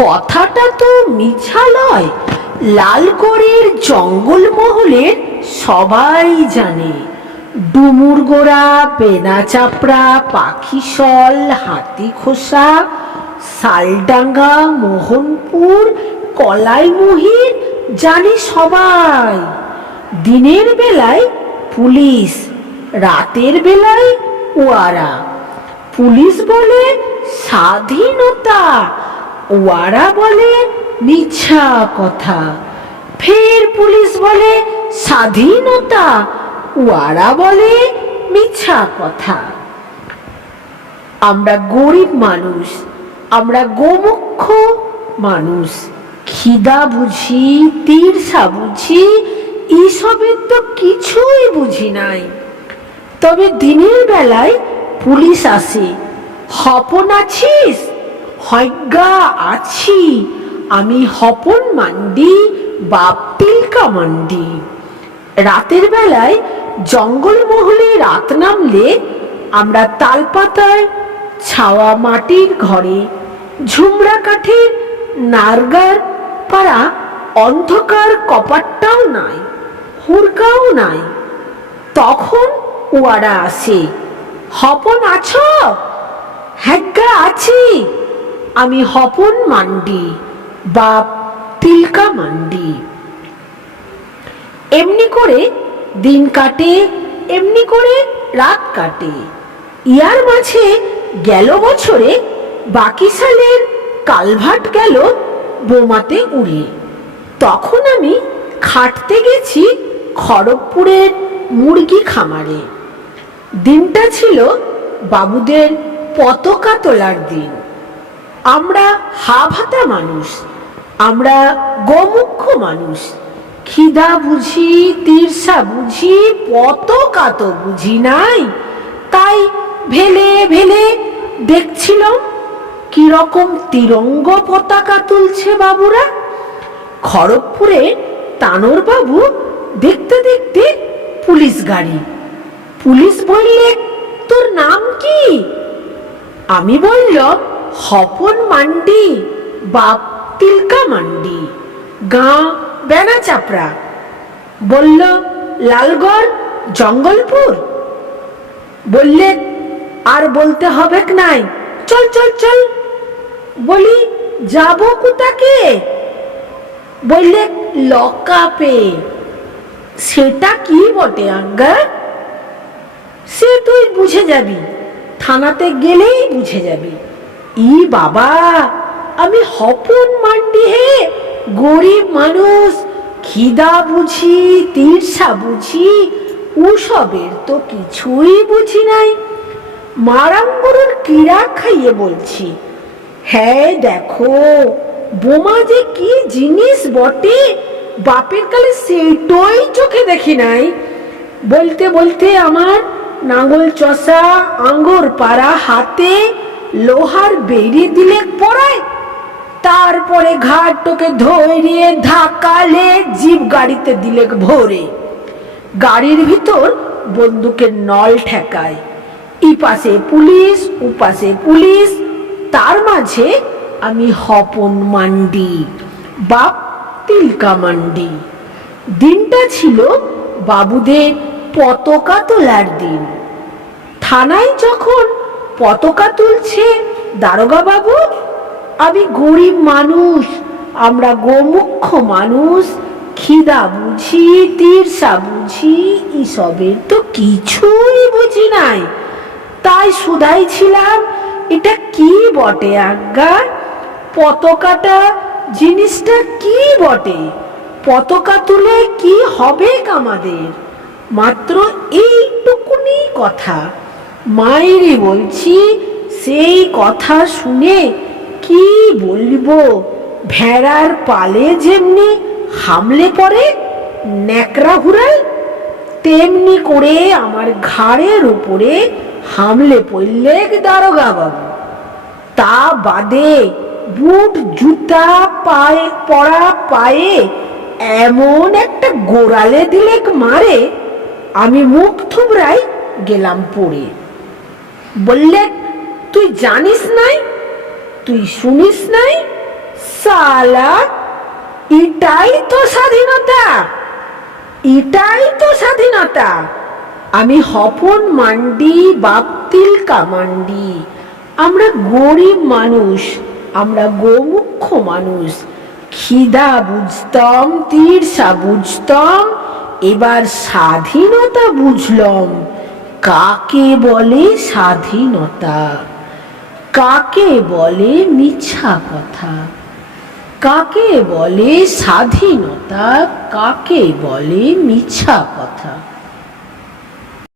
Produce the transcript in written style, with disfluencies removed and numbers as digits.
কথাটা তো মিছা লয়। লালগড়ের জঙ্গলমহলের সবাই জানে। ডুমুরগোড়া, বেনাচাপড়া, পাখিশল, হাতিখোসা, শালডাঙ্গা, মোহনপুর, কলাইমুহির জানে সবাই। দিনের বেলায় পুলিশ, রাতের বেলায় ওয়ারা। পুলিশ বলে স্বাধীনতা, ওয়ারা বলে মিথ্যা কথা। ফের পুলিশ বলে স্বাধীনতা, ওয়ারা বলে মিথ্যা কথা। আমরা গরিব মানুষ, আমরা গোমুখ মানুষ, খিদা বুঝি, তিরসা বুঝি, এসবের তো কিছুই বুঝি নাই। তবে দিনের বেলায় পুলিশ আসে, হপন আছিস? হজ্ঞা আছি, আমি হপন মান্ডি, বাপ তিলকা মান্ডি। রাতের বেলায় জঙ্গলমহলে রাত নামলে আমরা তালপাতায় ছাওয়া মাটির ঘরে, ঝুমরা কাঠের নারগার পাড়া, অন্ধকার কপাটটাও নাই, হুড়কাও নাই। তখন ওয়ারা আসে, হপন আছো? হ্যাজ্ঞা আছি, আমি হপন মান্ডি, বাপ তিলকা মান্ডি। এমনি করে দিন কাটে, এমনি করে রাত কাটে। ইয়ার মাঝে গেল বছরে বাকিশালের কালভার্ট গেল বোমাতে উড়ে। তখন আমি খাটতে গেছি খড়গপুরের মুরগি খামারে। দিনটা ছিল বাবুদের পতাকা তোলার দিন। আমরা হাভাতা মানুষ, আমরা গোমুখ মানুষ, খিদা বুঝি, তিরসা বুঝি, পতাকা তো বুঝি নাই। তাই ভেলে ভেলে দেখছিলাম কিরকম তিরঙ্গ পতাকা তুলছে বাবুরা। খড়গপুরে তানোর বাবু দেখতে দেখতে পুলিশ গাড়ি। পুলিশ বললে, তোর নাম কি? আমি বললাম, হপন মান্ডি, বাপ তিলকা মান্ডি, গাঁ বেনাচাপড়া। বলল, লালগড় জঙ্গলপুর? বললে, আর বলতে হবে নাই, চল চল চল। বলি, যাব কোথাকে? বললে, লকআপে। সেটা কি বটে আজ্ঞা? সে তুই বুঝে যাবি, থানাতে গেলেই বুঝে যাবি। ই বাবা, আমি হপন মান্ডি হে, গরিব মানুষ, খিদা বুঝি, তিরসা বুঝি, ওসবের তো কিছুই বুঝি নাই। মারাঙ্গুরুর কিরা খাইয়ে বলছি, হ্যাঁ দেখো বোমা যে কি জিনিস বটে, বাপের কালে সেইটাই চোখে দেখি নাই। বলতে বলতে আমার নাঙ্গল চষা, আঙ্গুর পাড়া হাতে লোহার বেরিয়ে দিলে পড়ায়। তারপরে ঘাটটোকে ধরিয়ে ধাকালে জিপ গাড়িতে দিলে ভরে। গাড়ির ভিতর বন্দুকের নল ঠেকায়। ই পাশে পুলিশ, ও পাশে পুলিশ, তার মাঝে আমি হপন মান্ডি, বাপ তিলকা মান্ডি। দিনটা ছিল বাবুদের পতাকা তোলার দিন। থানায় যখন পতাকা তুলছে দারোগা বাবু, আমি গরিব মানুষ, আমরা গোমুখ মানুষ, খিদা বুঝি, তিরসা বুঝি, এসবের তো কিছুই বুঝি নাই। তাই শুধাই ছিলাম, এটা কি বটে আজ্ঞা? পতাকাটা জিনিসটা কি বটে? পতাকা তুলে কি হবে আমাদের? মাত্র এইটুকুনি কথা। মায়েরে বলছি, সেই কথা শুনে কি বলবো, ভেড়ার পালে যেমনি হামলে পড়ে ন্যাকড়া ঘুরাল, তেমনি করে আমার ঘাড়ের উপরে হামলে পড়লে দারোগা বাবু। তা বাদে বুট জুতা পায়ে পরা পায়ে এমন একটা গোড়ালে দিলেক মারে, আমি মুখ থুবড়াই গেলাম পড়ে। বললে তুই জানিস নাই, তুই শুনিস নাই? সালা, এটাই তো স্বাধীনতা, এটাই তো স্বাধীনতা। আমি হপন মান্ডি, বাপতিল কামান্ডি। আমরা গরিব মানুষ, আমরা গোমুখ্য মানুষ। খিদা বুঝতাম, তিরসা বুঝতাম, এবার স্বাধীনতা বুঝলাম। কাকে বলে স্বাধীনতা, কাকে বলে মিথ্যা কথা, কাকে বলে স্বাধীনতা, কাকে বলে মিথ্যা কথা।